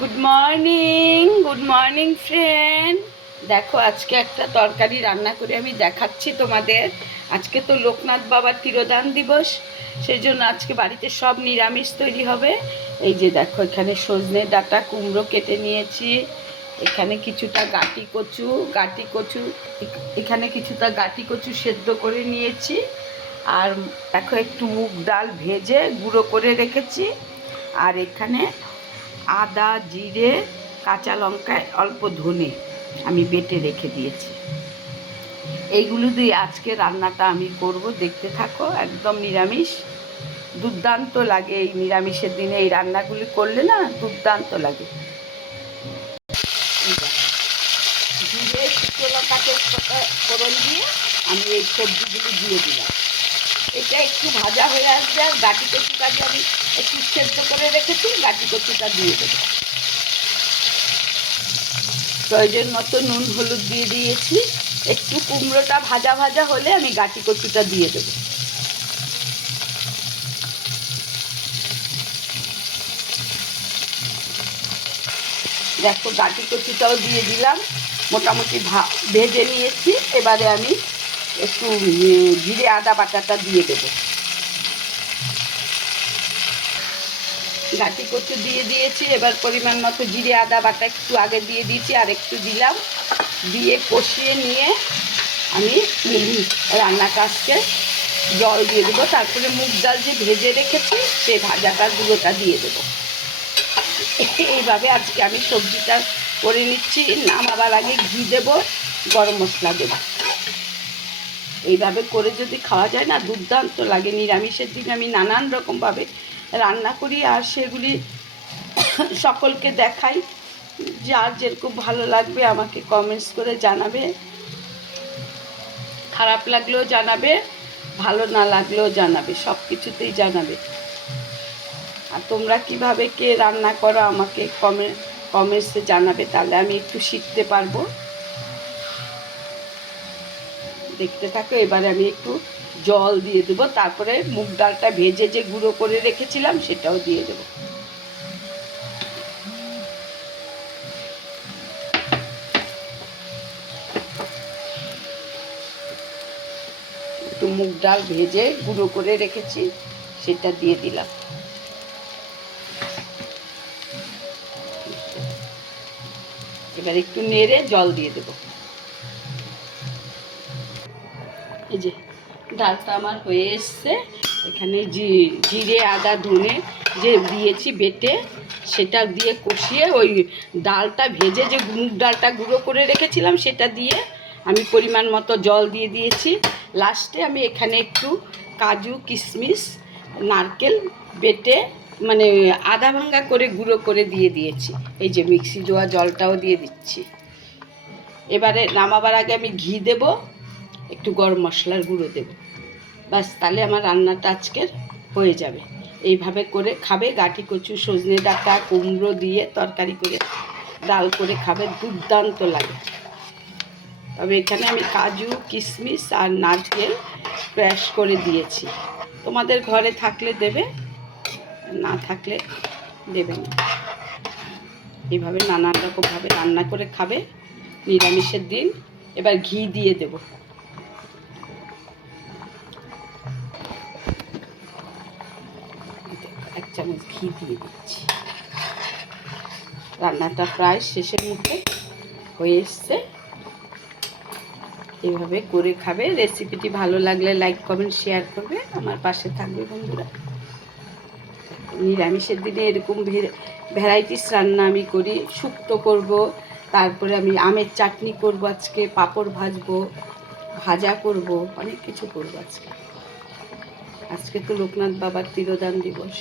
Good morning friend. দেখো আজকে একটা তরকারি রান্না করে আমি দেখাচ্ছি তোমাদের। আজকে তো লোকনাথ বাবার তিরোধান দিবস, সেই জন্য আজকে বাড়িতে সব নিরামিষ তৈরি হবে। এই যে দেখো, এখানে সজনে ডাঁটা কুমড়ো কেটে নিয়েছি, এখানে কিছুটা গাটি কচু এখানে কিছুটা গাটি কচু সেদ্ধ করে নিয়েছি। আর দেখো একটু মুগ ডাল ভেজে গুঁড়ো করে রেখেছি। আর এখানে আদা, জিরে, কাঁচা লঙ্কায় অল্প ধনে আমি বেটে রেখে দিয়েছি। এইগুলো দিয়ে আজকে রান্নাটা আমি করব, দেখতে থাকো। একদম নিরামিষ, দুর্দান্ত লাগে। এই নিরামিষের দিনে এই রান্নাগুলি করলে না দুর্দান্ত লাগে। জিরে শুকনো লঙ্কাকে ফোড়ন দিয়ে আমি এই সবজিগুলি দিয়ে দিলাম। এটা একটু ভাজা হয়ে আসবে, আর গাটি কচুটা যে আমি একটু সেদ্ধ করে রেখেছি, গাটি কচুটা দিয়ে দেবো। প্রয়োজন মতো নুন হলুদ দিয়ে দিয়েছি। একটু কুমড়োটা ভাজা ভাজা হলে আমি গাটি কচুটা দিয়ে দেবো। দেখো গাটি কচুটাও দিয়ে দিলাম, মোটামুটি ভেজে নিয়েছি। এবারে আমি একটু জিরে আদা বাটাটা দিয়ে দেবো। গাটি কচু দিয়ে দিয়েছি, এবার পরিমাণ মতো জিরে আদা বাটা একটু আগে দিয়ে দিয়েছি, আর একটু দিলাম। দিয়ে কষিয়ে নিয়ে আমি রান্নাটা আজকে জল দিয়ে দেবো। তারপরে মুগ ডাল যে ভেজে রেখেছি সেই ভাজাটার গুঁড়োটা দিয়ে দেবো। এইভাবে আজকে আমি সবজিটা করে নিচ্ছি। নামাবার আগে ঘি দেবো, গরম মশলা দেবো। এইভাবে করে যদি খাওয়া যায় না দুর্দান্ত লাগে। নিরামিষের দিন আমি নানান রকমভাবে রান্না করি, আর সেগুলি সকলকে দেখাই। যার যেরকম ভালো লাগবে আমাকে কমেন্টস করে জানাবে, খারাপ লাগলেও জানাবে, ভালো না লাগলেও জানাবে, সব কিছুতেই জানাবে। আর তোমরা কিভাবে কে রান্না করো আমাকে কমেন্টসে জানাবে, তাহলে আমি একটু শিখতে পারবো। দেখতে থাকো। এবারে আমি একটু জল দিয়ে দেবো, তারপরে মুগ ডালটা ভেজে যে গুঁড়ো করে রেখেছিলাম সেটাও দিয়ে দেবো। একটু মুগ ডাল ভেজে গুঁড়ো করে রেখেছি সেটা দিয়ে দিলাম। এবার একটু নেড়ে জল দিয়ে দেবো। এই যে ডালটা আমার হয়ে এসছে। এখানে জিরে আদা ধনে যে দিয়েছি বেটে, সেটা দিয়ে কষিয়ে ওই ডালটা ভেজে যে মুগ ডালটা গুঁড়ো করে রেখেছিলাম সেটা দিয়ে আমি পরিমাণ মতো জল দিয়ে দিয়েছি। লাস্টে আমি এখানে একটু কাজু কিশমিশ নারকেল বেটে মানে আধা ভাঙ্গা করে গুঁড়ো করে দিয়ে দিয়েছি। এই যে মিক্সি ধোয়া জলটাও দিয়ে দিচ্ছি। এবারে নামাবার আগে আমি ঘি দেব, একটু গরম মশলার গুঁড়ো দেব। ব্যাস, তাহলে আমার রান্নাটা আজকের হয়ে যাবে। এইভাবে করে খাবে, গাঁটি কচু সজনে ডাঁটা কুমড়ো দিয়ে তরকারি করে ডাল করে খাবে, দুর্দান্ত লাগে। তবে এখানে আমি কাজু কিশমিশ আর নারকেল ক্র্যাশ করে দিয়েছি। তোমাদের ঘরে থাকলে দেবে, না থাকলে দেবে না। এইভাবে নানান রকমভাবে রান্না করে খাবে নিরামিষের দিন। এবার ঘি দিয়ে দেব। এক চামচ ঘি দিয়ে দিচ্ছি। রান্নাটা প্রায় শেষের মুখে হয়ে এসছে। এইভাবে করে খাবে। রেসিপিটি ভালো লাগলে লাইক কমেন্ট শেয়ার করবে, আমার পাশে থাকবে বন্ধুরা। নিরামিষের দিনে এরকম ভ্যারাইটিস রান্না আমি করি। শুক্তো করব, তারপরে আমি আমের চাটনি করব, আজকে পাঁপড় ভাজবো, ভাজা করব, অনেক কিছু করব আজকে। আজকে তো লোকনাথ বাবার তিরোধান দিবস।